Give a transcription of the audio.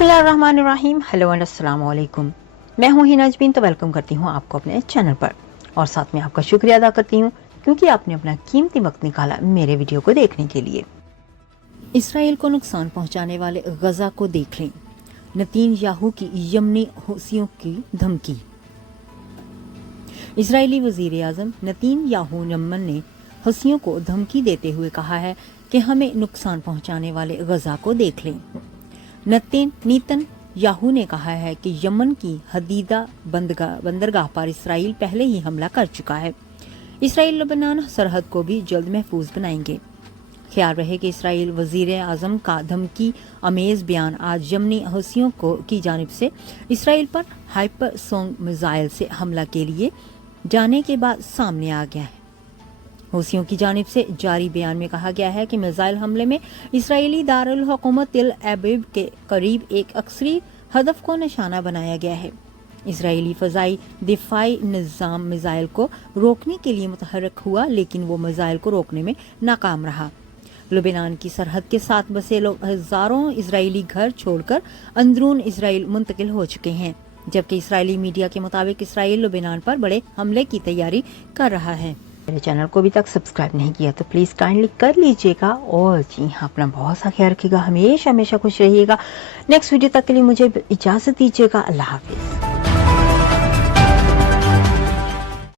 बिस्मिल्लाहिर्रहमानिर्रहीम। Hello and अस्सलाम वालेकुम। मैं हूँ हिना अजमीन, तो वेलकम करती हूँ आपको अपने चैनल पर और साथ में आपका शुक्रिया अदा करती हूँ क्योंकि आपने अपना कीमती वक्त निकाला मेरे वीडियो को देखने के लिए। इसराइल को नुकसान पहुंचाने वाले गजा को देख लें, नेतन्याहू की यमनी हूसियों की धमकी। इजरायली वजीर आजम नेतन्याहू ने हूसियों को धमकी देते हुए कहा है कि हमें नुकसान पहुंचाने वाले गजा को देख लें। नेतन्याहू ने कहा है कि यमन की हदीदा बंदरगाह पर इसराइल पहले ही हमला कर चुका है। इसराइल लेबनान सरहद को भी जल्द महफूज बनाएंगे। ख्याल रहे कि इसराइल वजीर आजम का धमकी अमेज बयान आज यमनी हूसियों की जानिब से इसराइल पर हाइपरसोनिक मिसाइल से हमला के लिए जाने के बाद सामने आ गया है। हूसियों की जानिब से जारी बयान में कहा गया है कि मिसाइल हमले में इसराइली दारुल हुकूमत तिल अबीब के करीब एक अक्सरी हदफ को निशाना बनाया गया है। इसराइली फजाई दिफाई निज़ाम मिसाइल को रोकने के लिए मुतहर्रिक हुआ, लेकिन वो मिसाइल को रोकने में नाकाम रहा। लेबनान की सरहद के साथ बसे लोग हजारों इसराइली घर छोड़कर अंदरून इसराइल मुंतकिल हो चुके हैं, जबकि इसराइली मीडिया के मुताबिक इसराइल लेबनान पर बड़े हमले की तैयारी कर रहा है। मेरे चैनल को अभी तक सब्सक्राइब नहीं किया तो प्लीज काइंडली कर लीजिएगा और जी हाँ, अपना बहुत सा ख्याल रखिएगा, हमेशा खुश रहिएगा। नेक्स्ट वीडियो तक के लिए मुझे इजाजत दीजिएगा। अल्लाह हाफिज।